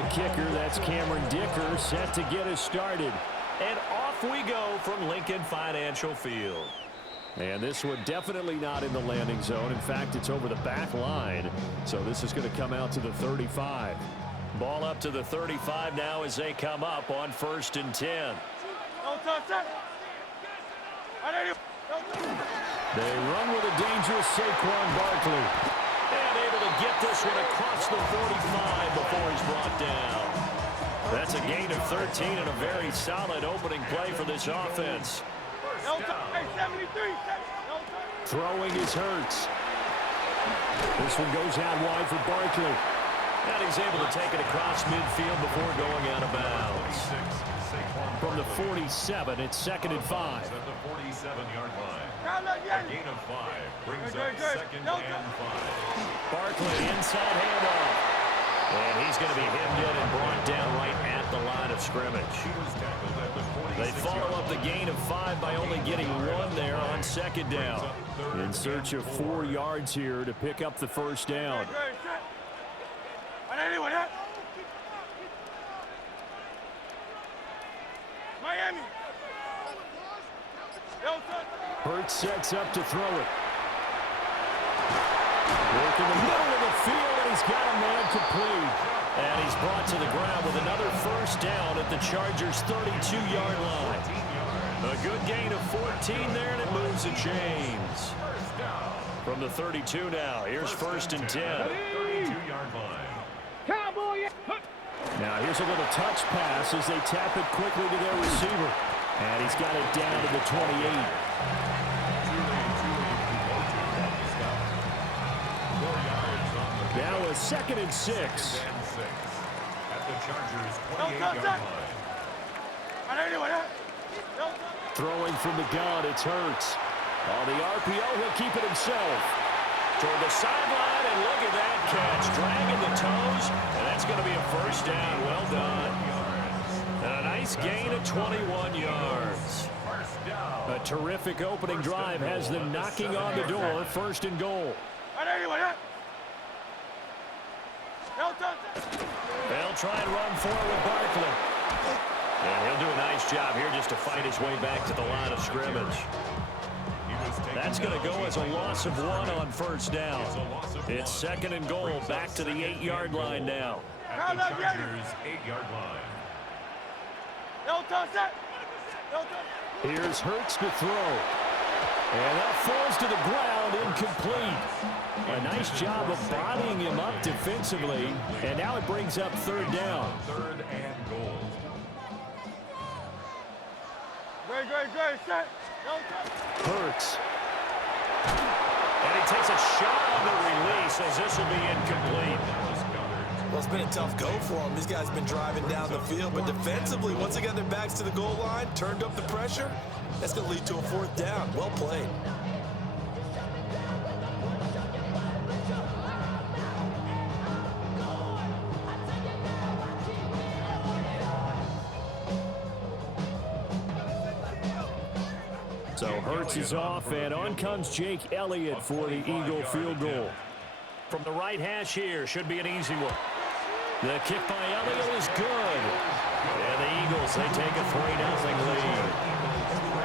the kicker. That's Cameron Dicker set to get us started. And off we go from Lincoln Financial Field. And this one definitely not in the landing zone. In fact, it's over the back line. So this is going to come out to the 35. Ball up to the 35 now as they come up on 1st and 10. They run with a dangerous Saquon Barkley. And able to get this one across the 45 before he's brought down. That's a gain of 13 and a very solid opening play for this offense. Throwing is Hurts. This one goes out wide for Barkley. And he's able to take it across midfield before going out of bounds. From the 47, it's 2nd and 5. At the 47-yard line. A gain of 5 brings up 2nd and 5. Barkley inside handoff. And he's going to be hemmed in and brought down right at the line of scrimmage. He was tackled at the 46. They follow up the gain of 5 by only getting 1 there on 2nd down. In search of 4 yards here to pick up the 1st down. Miami. Hurts sets up to throw it. Work in the middle of the field, and he's got a man complete. And he's brought to the ground with another 1st down at the Chargers' 32-yard line. A good gain of 14 there, and it moves the chains. From the 32 now, here's 1st and 10. 32-yard line. Cowboy. Now here's a little touch pass as they tap it quickly to their receiver. And he's got it down to the 28. Now a 2nd and 6. At the Chargers' 28-yard line. Throwing from the gun, it's Hurts. On the RPO, he'll keep it himself. Toward the sideline, and look at that catch. Dragging the toes, and that's going to be a 1st down. Well done. And a nice gain of 21 yards. A terrific opening drive has them knocking on the door. 1st and goal. They'll try and run forward with Barkley. And he'll do a nice job here just to fight his way back to the line of scrimmage. That's going to go as a loss of 1 on 1st down. It's 2nd and goal, back to the 8-yard line now. At the Chargers' 8-yard line. Here's Hurts to throw. And that falls to the ground, incomplete. A nice job of bodying him up defensively. And now it brings up 3rd down. 3rd and goal. Great. Set. Hurts. And he takes a shot on the release as this will be incomplete. Well, it's been a tough go for them. These guys have been driving down the field, but defensively, once they got their backs to the goal line, turned up the pressure, that's going to lead to a 4th down. Well played. So Hurts is off, and on comes Jake Elliott for the Eagle field goal. From the right hash here, should be an easy one. The kick by Elliott is good. And the Eagles, they take a 3-0 lead.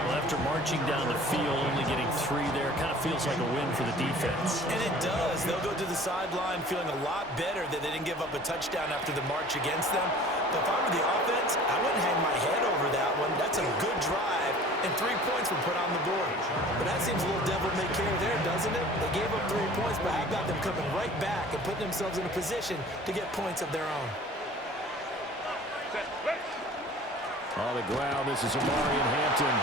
Well, after marching down the field, only getting 3 there, kind of feels like a win for the defense. And it does. They'll go to the sideline feeling a lot better that they didn't give up a touchdown after the march against them. But if I were the offense, I wouldn't hang my head over that one. That's a good drive, and 3 points were put on the board. But that seems a little devil-may-care there, doesn't it? They gave up 3 points, but how about them coming right back and putting themselves in a position to get points of their own? On the ground, this is Amari Hampton.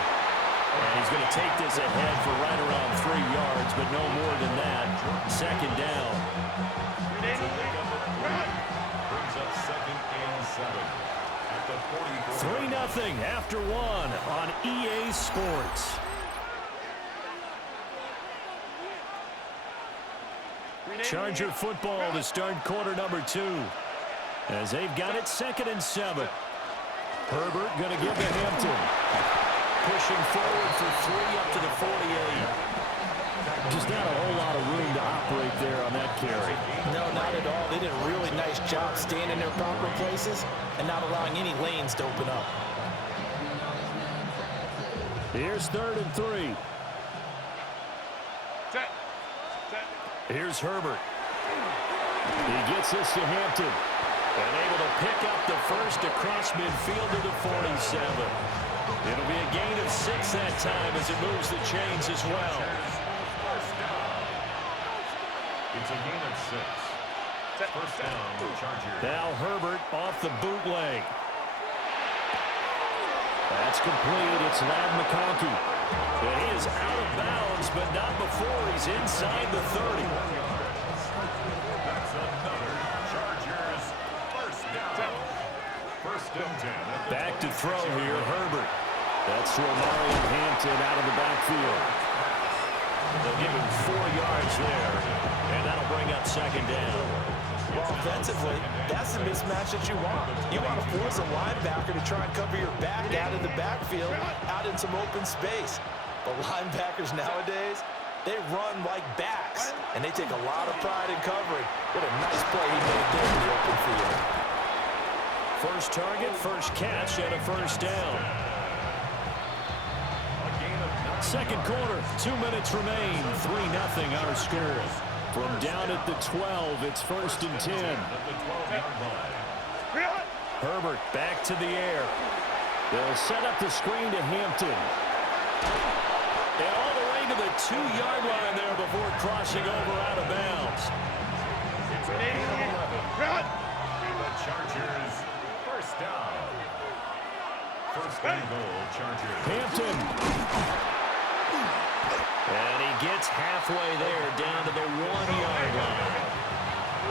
And he's going to take this ahead for right around 3 yards, but no more than that. 2nd down. Brings up 2nd and 7. At the 3-0 after 1 on EA Sports. Charger football to start quarter number 2. As they've got it 2nd and 7. Herbert going to give to Hampton. Pushing forward for 3 up to the 48. Just not a whole lot of room to operate separate there on that carry. No, not at all. They did a really nice job staying in their proper places and not allowing any lanes to open up. Here's 3rd and 3. Here's Herbert. He gets this to Hampton. And able to pick up the first across midfield to the 47. It'll be a gain of 6 that time as it moves the chains as well. It's a gain of 6. First down, the Chargers. Now Herbert off the bootleg. That's complete. It's Ladd McConkey. And he is out of bounds, but not before he's inside the 30. That's another Chargers first down. First and 10. Back to throw here, Herbert. That's to Omarion Hampton out of the backfield. They'll give him 4 yards there, and that'll bring up 2nd down. Well, offensively, that's the mismatch that you want. You want to force a linebacker to try and cover your back out of the backfield, out in some open space. But linebackers nowadays, they run like backs, and they take a lot of pride in covering. What a nice play he made there in the open field. First target, first catch, and a first down. Second quarter, 2 minutes remain. 3-0 our score. From down at the 12, it's 1st and 10. Herbert back to the air. They'll set up the screen to Hampton. And all the way to the 2-yard line there before crossing over out of bounds. It's a gain of 11. The Chargers first down. First and goal, Chargers. Hampton. And he gets halfway there down to the 1-yard line.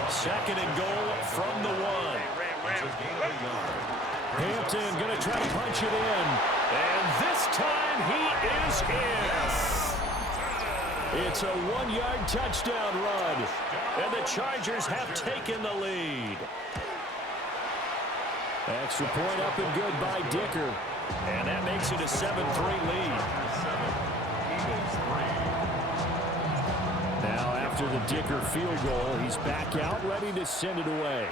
2nd and goal from the 1. It's a gain of a yard. Hampton going to try to punch it in. And this time he is in. It's a 1-yard touchdown run. And the Chargers have taken the lead. Extra point up and good by Dicker. And that makes it a 7-3 lead. Now after the Dicker field goal, he's back out ready to send it away.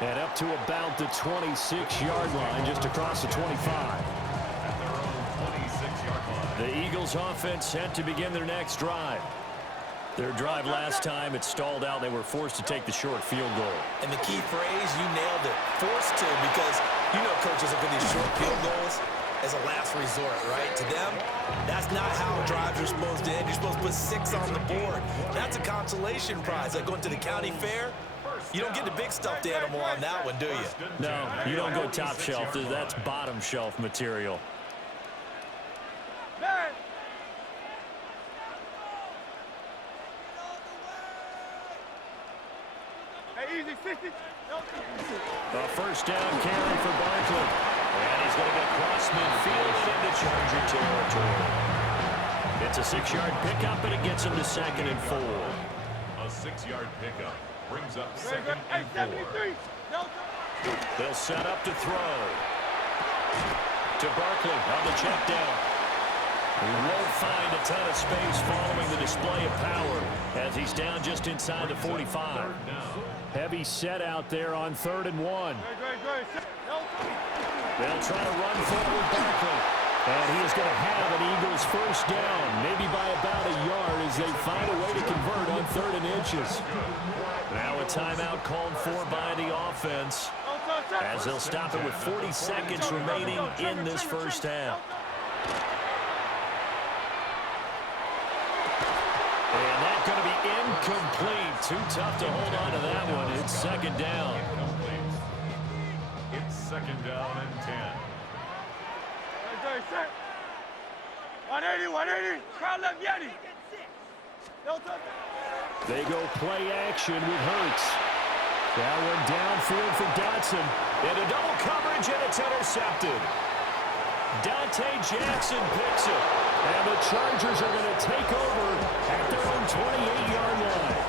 And up to about the 26-yard line, just across the 25. At their own 26-yard line. The Eagles offense set to begin their next drive. Their drive last time, it stalled out. They were forced to take the short field goal. And the key phrase, you nailed it. Forced to, because you know coaches look at these short field goals as a last resort, right? To them, that's not how drives are supposed to end. You're supposed to put 6 on the board. That's a consolation prize. Like going to the county fair, you don't get the big stuffed animal on that one, do you? No, you don't go top shelf. That's bottom shelf material. Easy, 60. A first down carry for Barkley. And he's going to get across midfield and into Charger territory. It's a 6-yard pickup, and it gets him to 2nd and 4. A 6-yard pickup brings up 2nd and 4. They'll set up to throw. To Barkley on the check down. He won't find a ton of space following the display of power as he's down just inside the 45. Heavy set out there on 3rd and 1. They'll try to run forward Barkley. And he is going to have an Eagles first down, maybe by about a yard as they find a way to convert on 3rd and inches. Now a timeout called for by the offense as they'll stop it with 40 seconds remaining in this first half. And that's going to be incomplete. Too tough to hold on to that one. It's 2nd down. It's 2nd down and 10. 180, 180. Crowd left Yeti. They go play action with Hurts. That one downfield for Dotson. Into double coverage, and it's intercepted. Dante Jackson picks it. And the Chargers are going to take over at their own 28-yard line.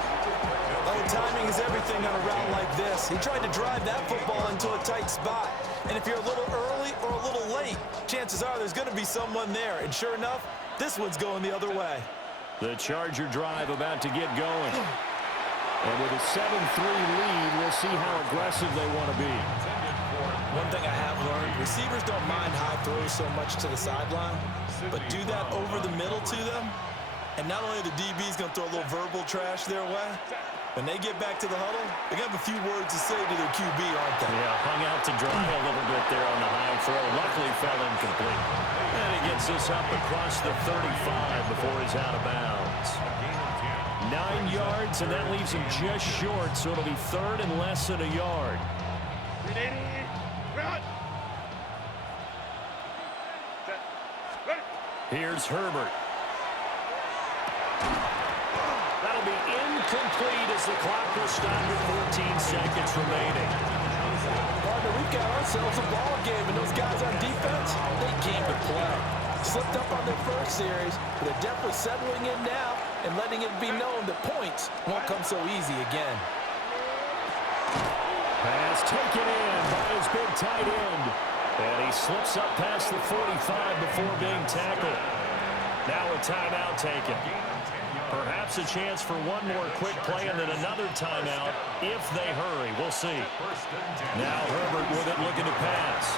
Oh, timing is everything on a route like this. He tried to drive that football into a tight spot. And if you're a little early or a little late, chances are there's going to be someone there. And sure enough, this one's going the other way. The Charger drive about to get going. And with a 7-3 lead, we'll see how aggressive they want to be. One thing I have learned, receivers don't mind high throws so much to the sideline, but do that over the middle to them, and not only the DB's going to throw a little verbal trash their way, when they get back to the huddle, they're going to have a few words to say to their QB, aren't they? Yeah, hung out to dry a little bit there on the high throw. Luckily fell incomplete. And he gets this up across the 35 before he's out of bounds. 9 yards, and that leaves him just short, so it'll be third and less than a yard. Here's Herbert. That'll be incomplete as the clock will stop with 14 seconds remaining. Partner, we've got ourselves a ball game, and those guys on defense, they came to play. Slipped up on their first series, but they're definitely settling in now and letting it be known that points won't come so easy again. Pass taken in by his big tight end. And he slips up past the 45 before being tackled. Now a timeout taken. Perhaps a chance for one more quick play and then another timeout if they hurry. We'll see. Now Herbert with it, looking to pass.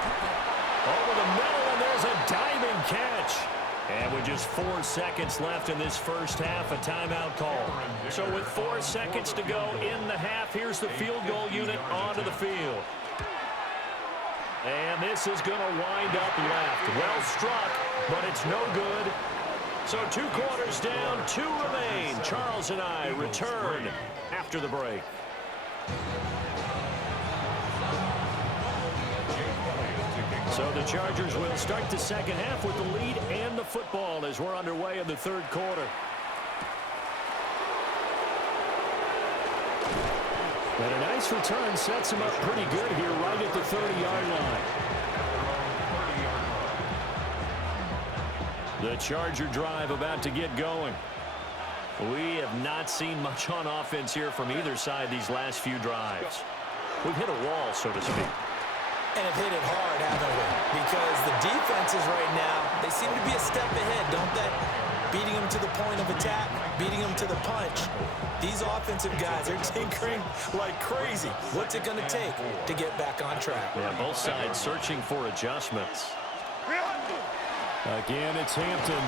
Over the middle, and there's a diving catch. And with just 4 seconds left in this first half, a timeout call. So with 4 seconds to go in the half, here's the field goal unit onto the field. And this is going to wind up left. Well struck, but it's no good. So 2 quarters down, 2 remain. Charles and I return after the break. So the Chargers will start the second half with the lead and the football as we're underway in the third quarter. And a nice return sets him up pretty good here right at the 30-yard line. The Charger drive about to get going. We have not seen much on offense here from either side these last few drives. We've hit a wall, so to speak. And have hit it hard, haven't we? Because the defenses right now, they seem to be a step ahead, don't they? Beating them to the point of attack, beating them to the punch. These offensive guys are tinkering like crazy. What's it going to take to get back on track? Yeah, both sides searching for adjustments. Again, it's Hampton.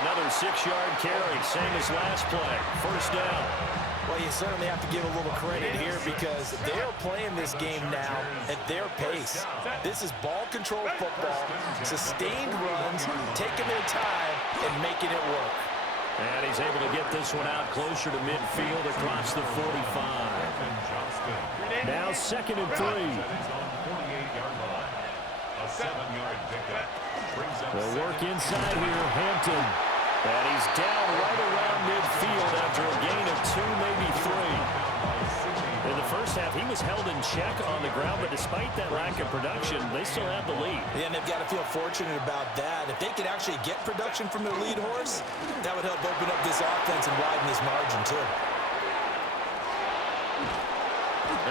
Another 6-yard carry, same as last play. First down. Well, you certainly have to give a little credit here because they're playing this game now at their pace. This is ball control football, sustained runs, taking their time and making it work. And he's able to get this one out closer to midfield across the 45. Now 2nd and 3. They'll work inside here, Hampton. And he's down right around midfield after a gain of 2, maybe 3. In the first half, he was held in check on the ground, but despite that lack of production, they still have the lead. Yeah, and they've got to feel fortunate about that. If they could actually get production from their lead horse, that would help open up this offense and widen this margin, too.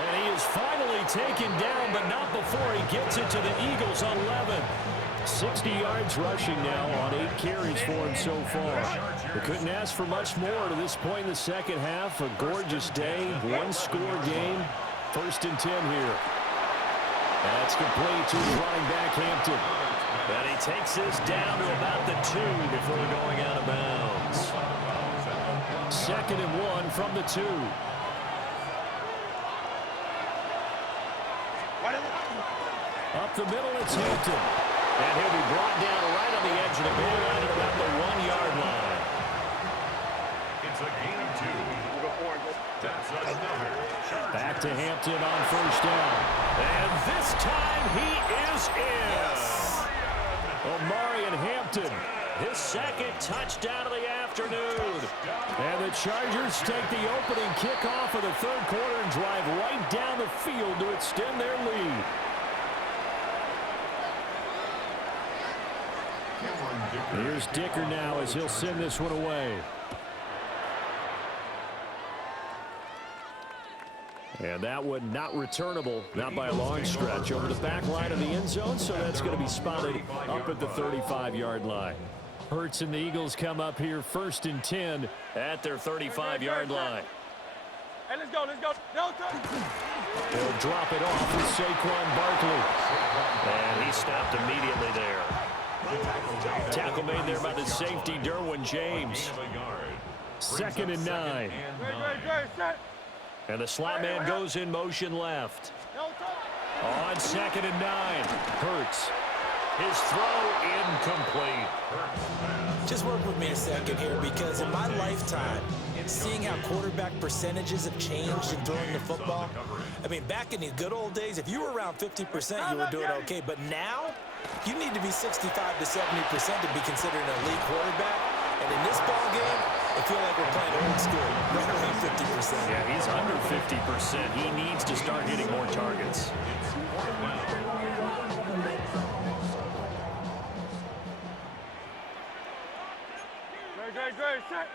And he is finally taken down, but not before he gets it to the Eagles on 11. 60 yards rushing now on 8 carries for him so far. We couldn't ask for much more to this point in the second half. A gorgeous day, 1-score game. 1st and 10 here. That's complete to his running back, Hampton. And he takes this down to about the 2 before going out of bounds. 2nd and 1 from the 2. Up the middle, it's Hampton. And he'll be brought down right on the edge of the goal line at about the 1-yard line. It's a gain of 2. That's another. Back to Hampton on first down. And this time he is in. Omarion Hampton, his 2nd touchdown of the afternoon. And the Chargers take the opening kickoff of the third quarter and drive right down the field to extend their lead. Here's Dicker now as he'll send this one away. And that one not returnable, not by a long stretch, over the back line of the end zone, so that's going to be spotted up at the 35-yard line. Hurts and the Eagles come up here 1st and 10 at their 35-yard line. Hey, let's go, let's go. No touch. They'll drop it off with Saquon Barkley. And he stopped immediately there. Tackle made there by the safety, Derwin James. 2nd and 9. Great, set. And the slot man goes in motion left. No touch. On 2nd and 9. Hurts. His throw incomplete. Just work with me a second here, because in my lifetime, seeing how quarterback percentages have changed in throwing the football, I mean, back in the good old days, if you were around 50%, you were doing okay. But now, you need to be 65 to 70% to be considered an elite quarterback. And in this ball game, I feel like we're playing old school, right around 50%. Yeah, he's under 50%. He needs to start hitting more targets. Great, set.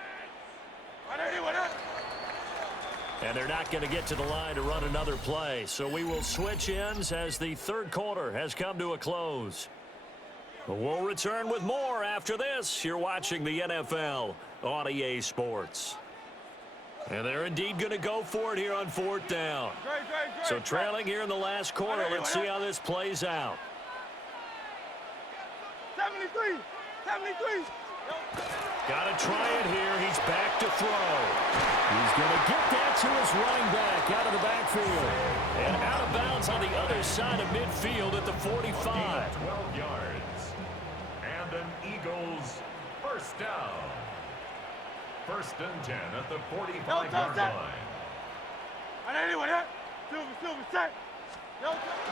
And they're not going to get to the line to run another play. So we will switch ends as the third quarter has come to a close. We'll return with more after this. You're watching the NFL on EA Sports. And they're indeed going to go for it here on 4th down. Great. So trailing here in the last quarter. Let's see how this plays out. 73. Got to try it here. He's back to throw. He's going to get that to his running back out of the backfield. And out of bounds on the other side of midfield at the 45. 12 yards. And an Eagles first down. 1st and 10 at the 45-yard line. Silver, set. No touch.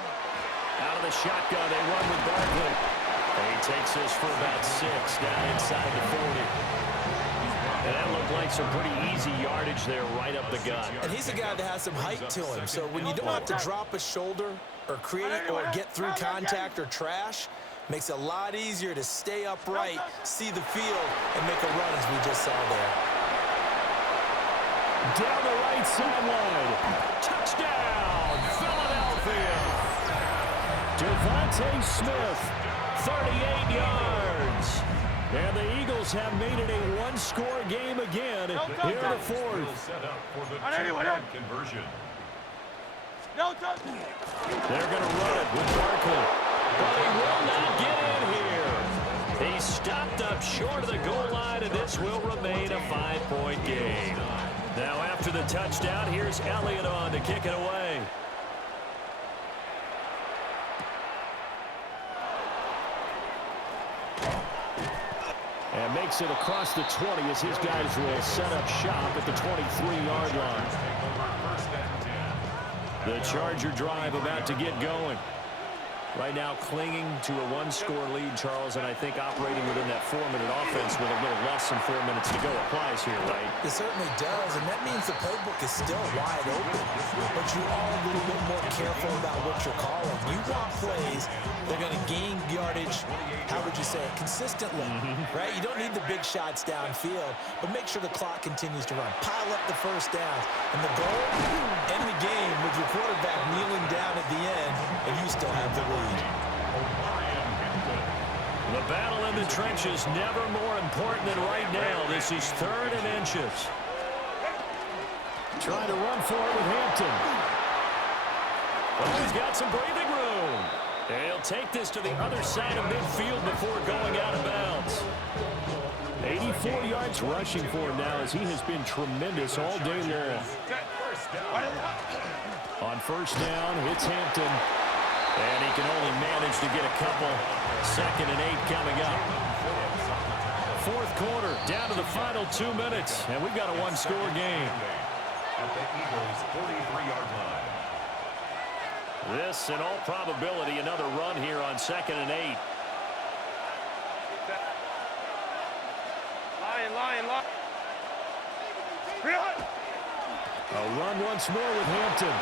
Out of the shotgun, they run with Barkley. And he takes this for about 6 down inside the 40. And that looked like some pretty easy yardage there right up the gut. And he's a guy that has some height to him. So when you don't have to drop a shoulder or create or get through contact or trash, makes it a lot easier to stay upright, see the field, and make a run as we just saw there. Down the right sideline. Touchdown, Philadelphia. Devontae Smith, 38 yards. And the Eagles have made it a one-score game again here in the 4th. Set up for the two-point conversion. No touch. They're going to run it with Barkley. But he will not get in here. He stopped up short of the goal line, and this will remain a 5-point game. Now after the touchdown, here's Elliott on to kick it away. And makes it across the 20 as his guys will set up shop at the 23-yard line. The Charger drive about to get going. Right now clinging to a one-score lead, Charles, and I think operating within that 4-minute offense with a little less than 4 minutes to go applies here, right? It certainly does, and that means the playbook is still wide open. But you are a little bit more careful about what you're calling. You want plays that are going to gain yardage, how would you say it, consistently, right? You don't need the big shots downfield, but make sure the clock continues to run. Pile up the first downs. And the goal, end the game with your quarterback kneeling down at the end, and you still have the lead. The battle in the trenches never more important than right now. This is 3rd and inches. Trying to run for it with Hampton. Oh, he's got some breathing room. And he'll take this to the other side of midfield before going out of bounds. 84 yards rushing for him now as he has been tremendous all day long. On 1st down, hits Hampton. And he can only manage to get a couple. 2nd and 8 coming up. 4th quarter, down to the final 2 minutes. And we've got a one-score game. At the Eagles' 43-yard line. This, in all probability, another run here on 2nd and 8. Lion. A run once more with Hampton.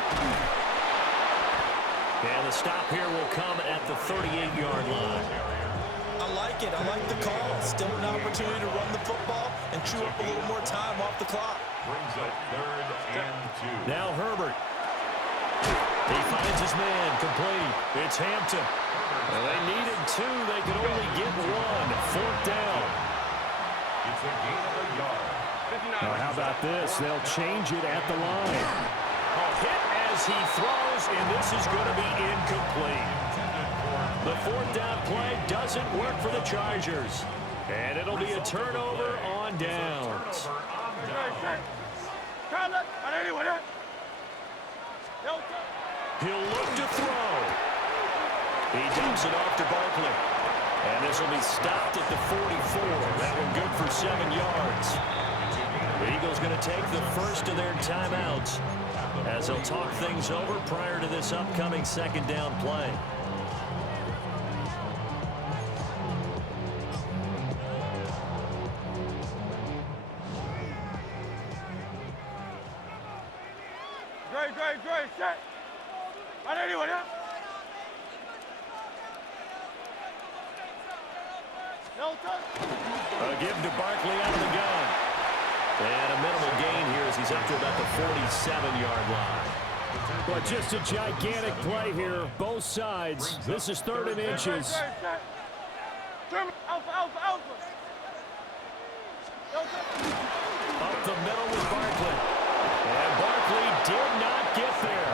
And the stop here will come at the 38-yard line. I like it. I like the call. Still an opportunity to run the football and chew up a little more time off the clock. Brings up 3rd and 2. Now Herbert. He finds his man, complete. It's Hampton. Well, they needed two. They could only get one. Fourth down. It's a gain of a yard. Now, how about this? They'll change it at the line. A hit as he throws, and this is going to be incomplete. The fourth down play doesn't work for the Chargers. And it'll be a turnover on downs. He'll look to throw. He dumps it off to Barkley. And this will be stopped at the 44. That one good for 7 yards. The Eagles going to take the first of their timeouts as they'll talk things over prior to this upcoming second down play. Great, set. Anyone, yeah? A give to Barkley out of the gun. And a minimal gain here as he's up to about the 47-yard line. But just a gigantic play here, both sides. This is 3rd and inches. Alpha. Up the middle with Barkley. And Barkley did not get there.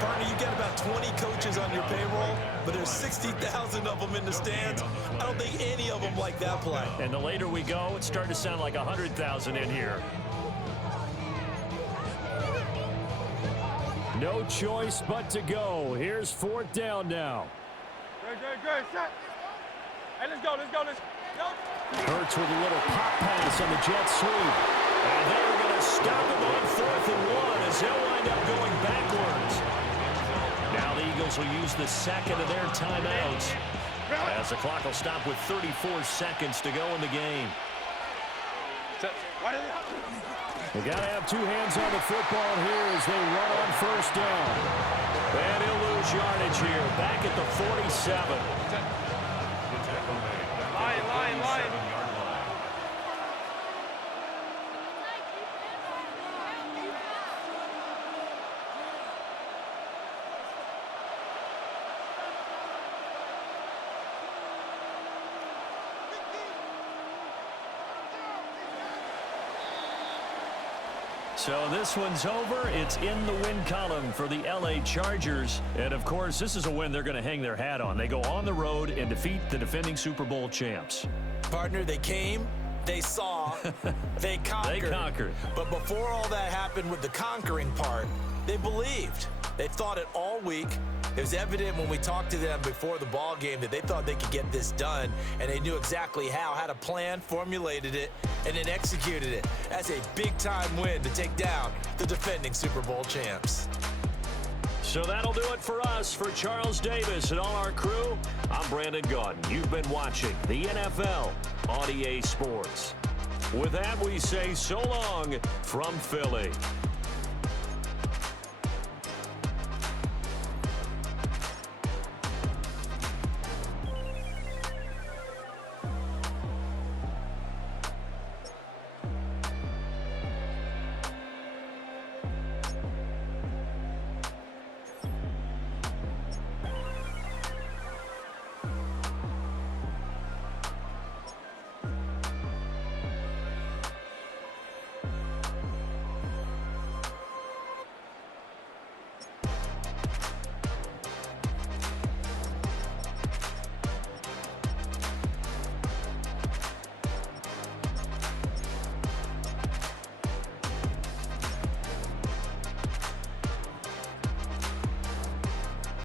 Partner, you got about 20 coaches on your payroll, but there's 60,000 of them in the stands. I don't think any of them like that play. And the later we go, it's starting to sound like 100,000 in here. No choice but to go. Here's 4th down now. Great, set. Hey, let's go. Hurts with a little pop pass on the jet sweep. And they're going to stop him on 4th and 1 as they'll wind up going backwards. Now the Eagles will use the second of their timeouts as the clock will stop with 34 seconds to go in the game. They got to have 2 hands on the football here as they run on 1st down. And he'll lose yardage here, back at the 47. Line. So this one's over. It's in the win column for the LA Chargers. And, of course, this is a win they're going to hang their hat on. They go on the road and defeat the defending Super Bowl champs. Partner, they came, they saw, they conquered. They conquered. But before all that happened with the conquering part, they believed. They thought it all week. It was evident when we talked to them before the ball game that they thought they could get this done, and they knew exactly how, had a plan, formulated it, and then executed it. That's a big-time win to take down the defending Super Bowl champs. So that'll do it for us. For Charles Davis and all our crew, I'm Brandon Gaudin. You've been watching the NFL on EA Sports. With that, we say so long from Philly.